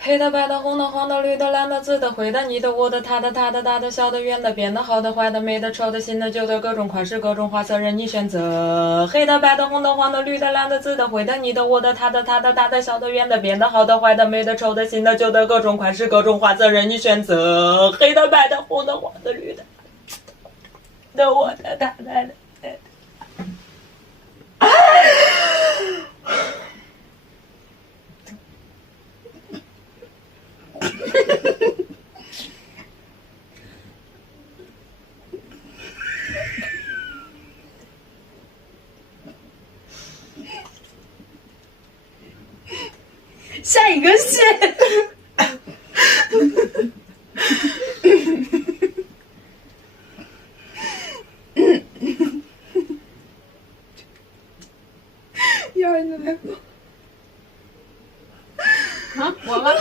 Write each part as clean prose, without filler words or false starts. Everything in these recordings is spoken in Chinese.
黑的、白的、红的、黄的、绿的、蓝的、紫的、灰的、你的、我的、他的、他的、大的、小的、圆的、扁的、好的、坏的、美的、丑的、新的、旧的，各种款式、各种花色，任你选择。黑的、白的、红的、黄的、绿的、蓝的、紫的、灰的、你的、我的、他的、他的、大的、小的、圆的、扁的、好的、坏的、美的、丑的、新的、旧的，各种款式、各种花色，任你选择。黑的、白的、红的、黄的、绿的、的、我的、他的。下一个线。要你来吧。啊，我了。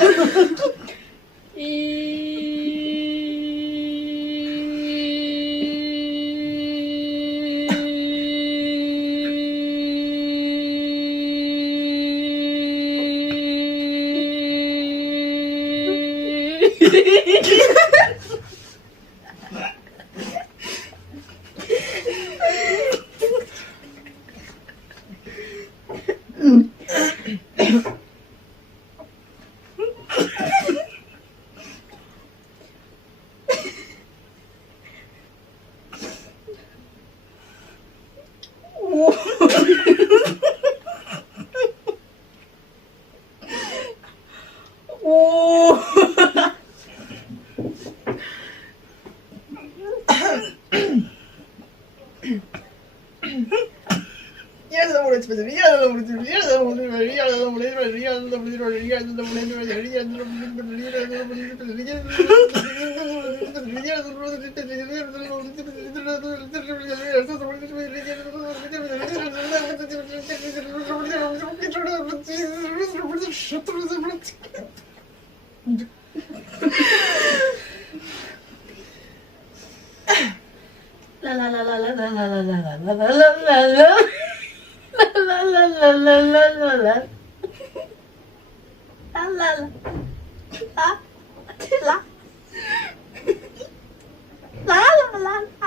啦啦啦啦啦啦啦啦啦啦啦啦啦啦啦。啦啦啦啦啦啦啦，啦啦啦，啦啦啦，啦啦啦啦。